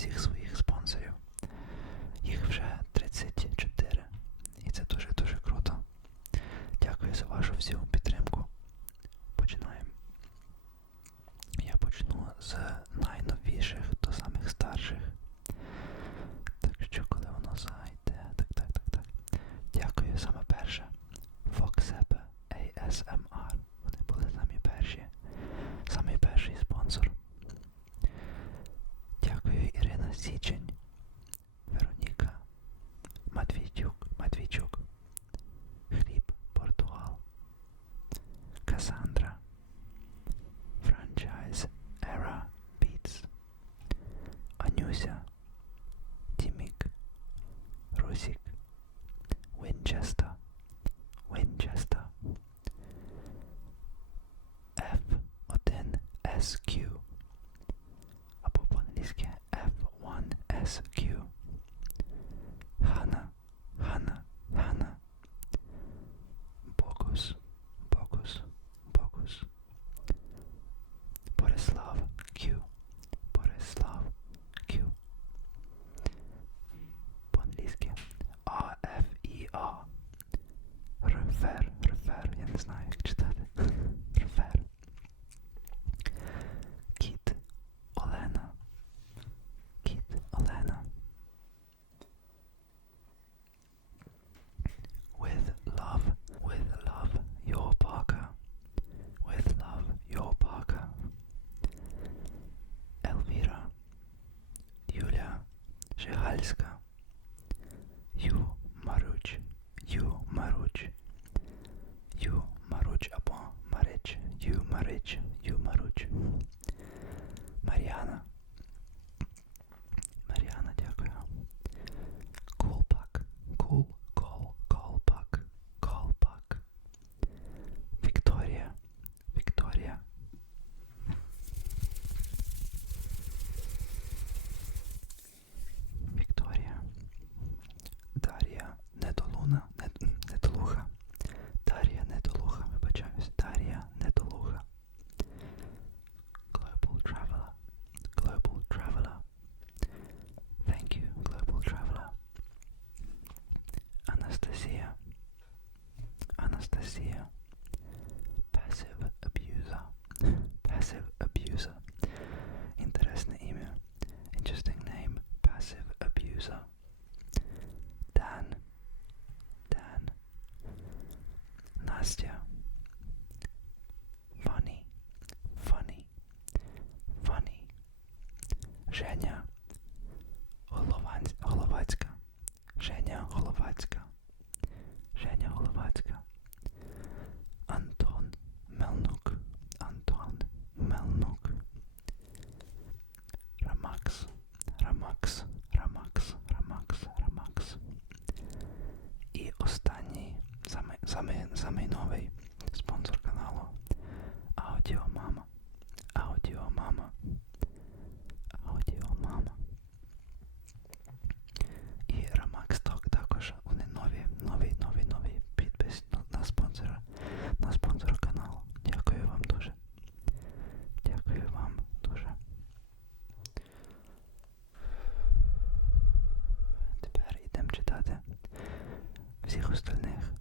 всіх своїх спонсорів. Їх вже 34. І це дуже-дуже круто. Дякую за вашу всю змінилося. Polska. You maruj, you maruj, you maruj, upon marriage, you marriage. see you. читати всіх остальних.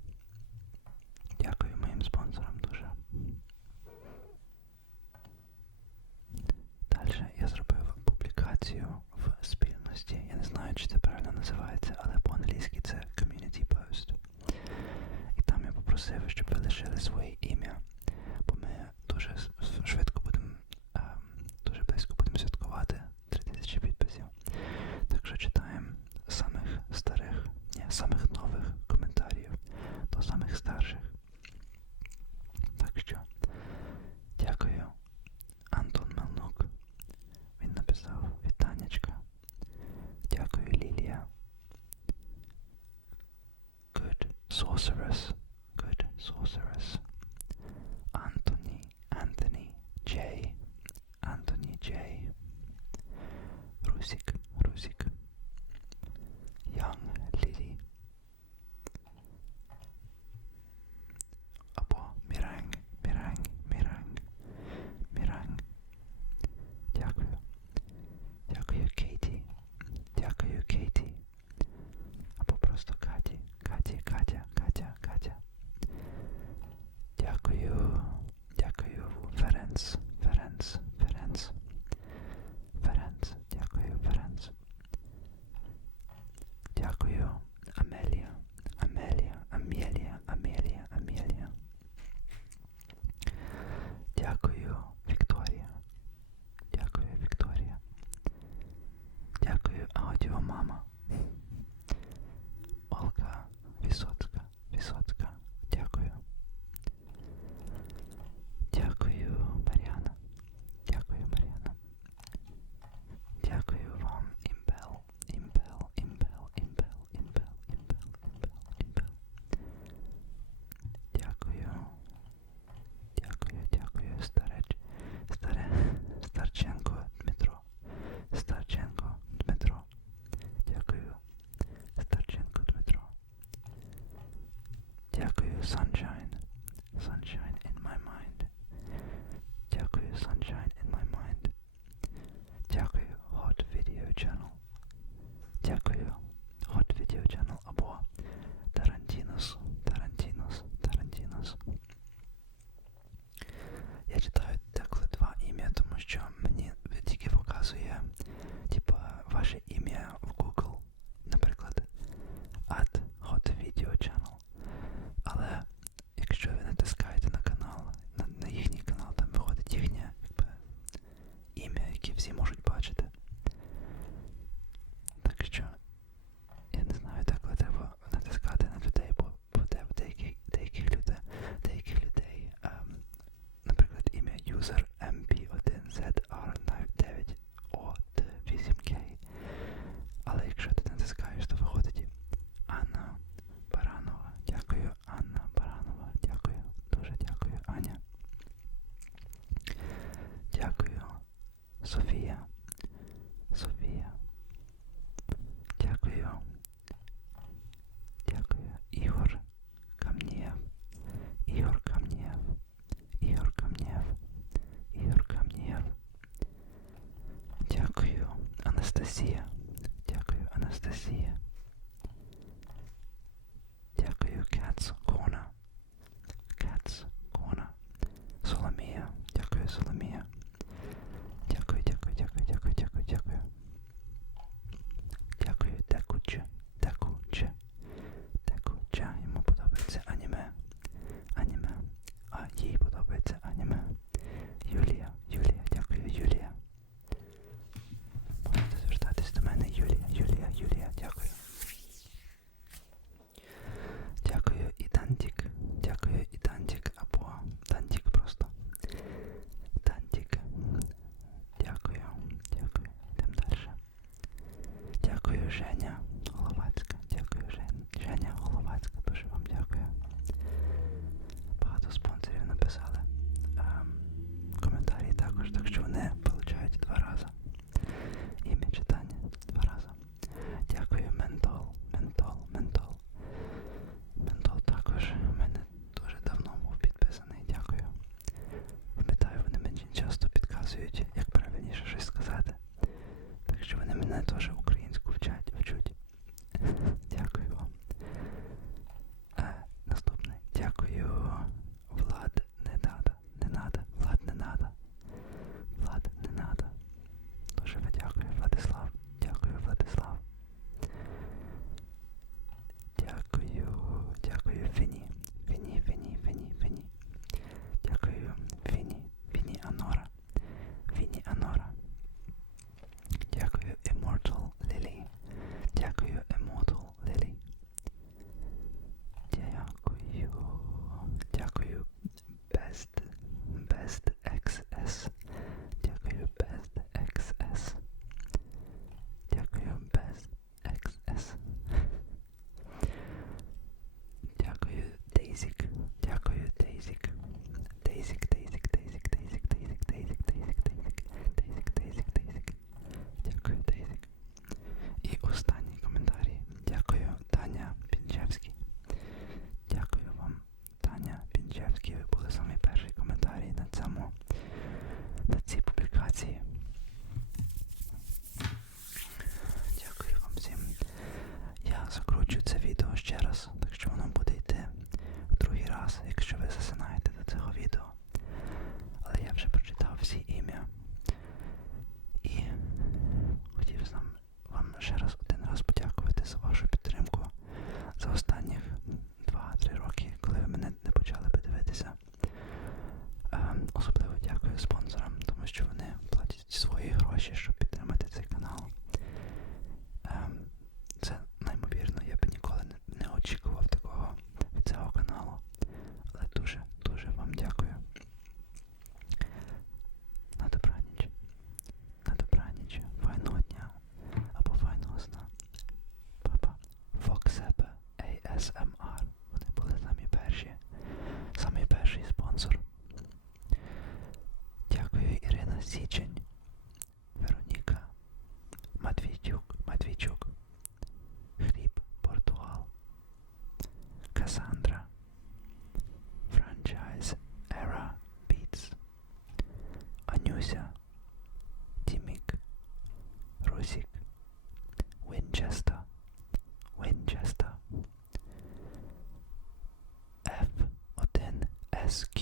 sorceress. працюють, як правильніше щось сказати. Так що вони мене теж ask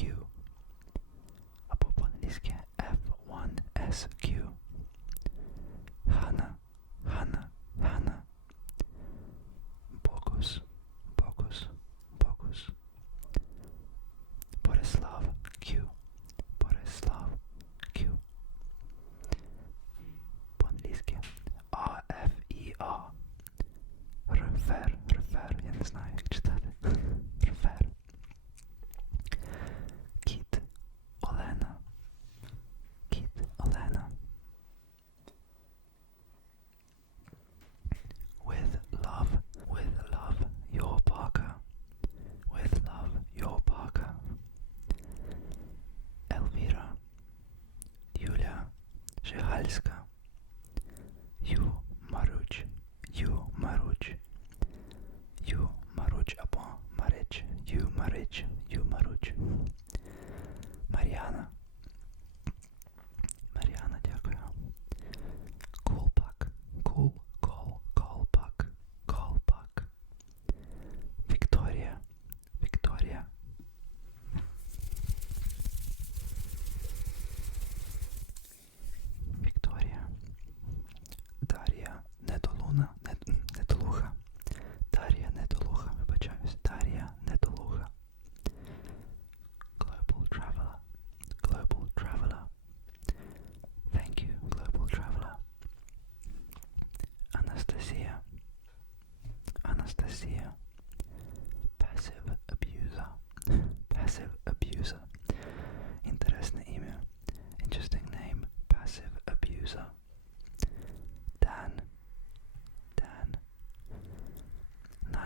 Żychalska.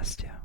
last.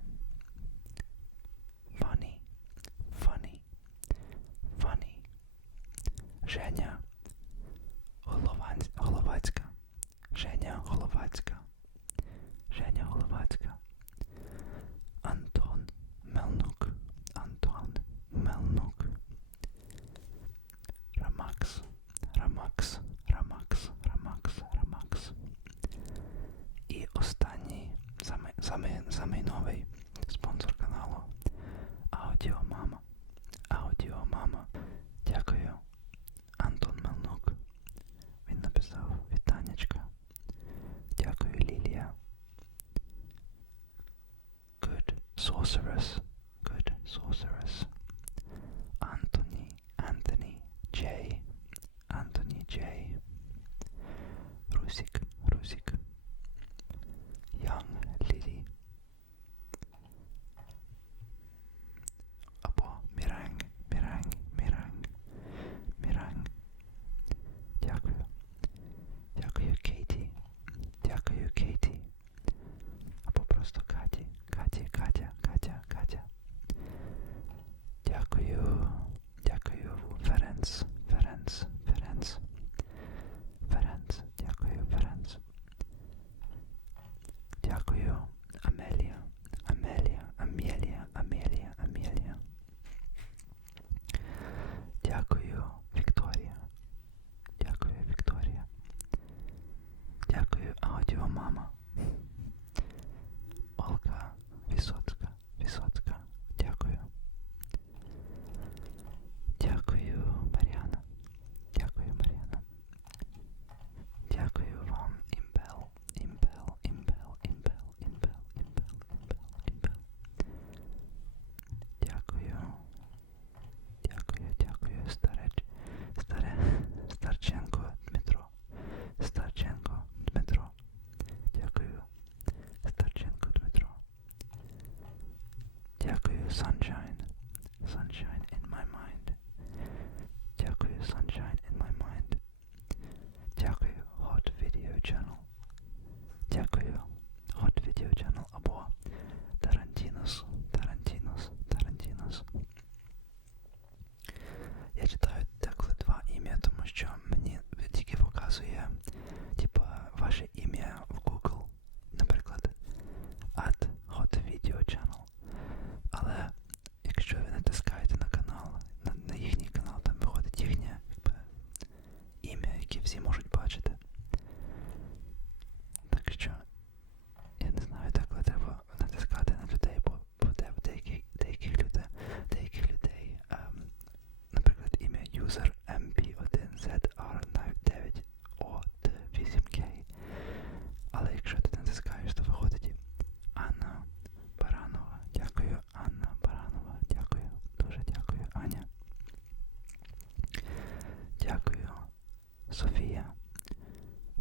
Софія.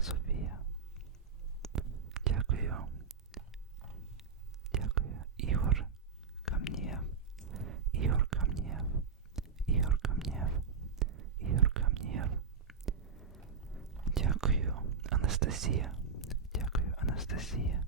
Софія. Дякую. Дякую. Ігор Камнієв. Ігор Камнієв. Ігор Камнієв. Ігор Камнієв. Дякую, Анастасія. Дякую, Анастасія.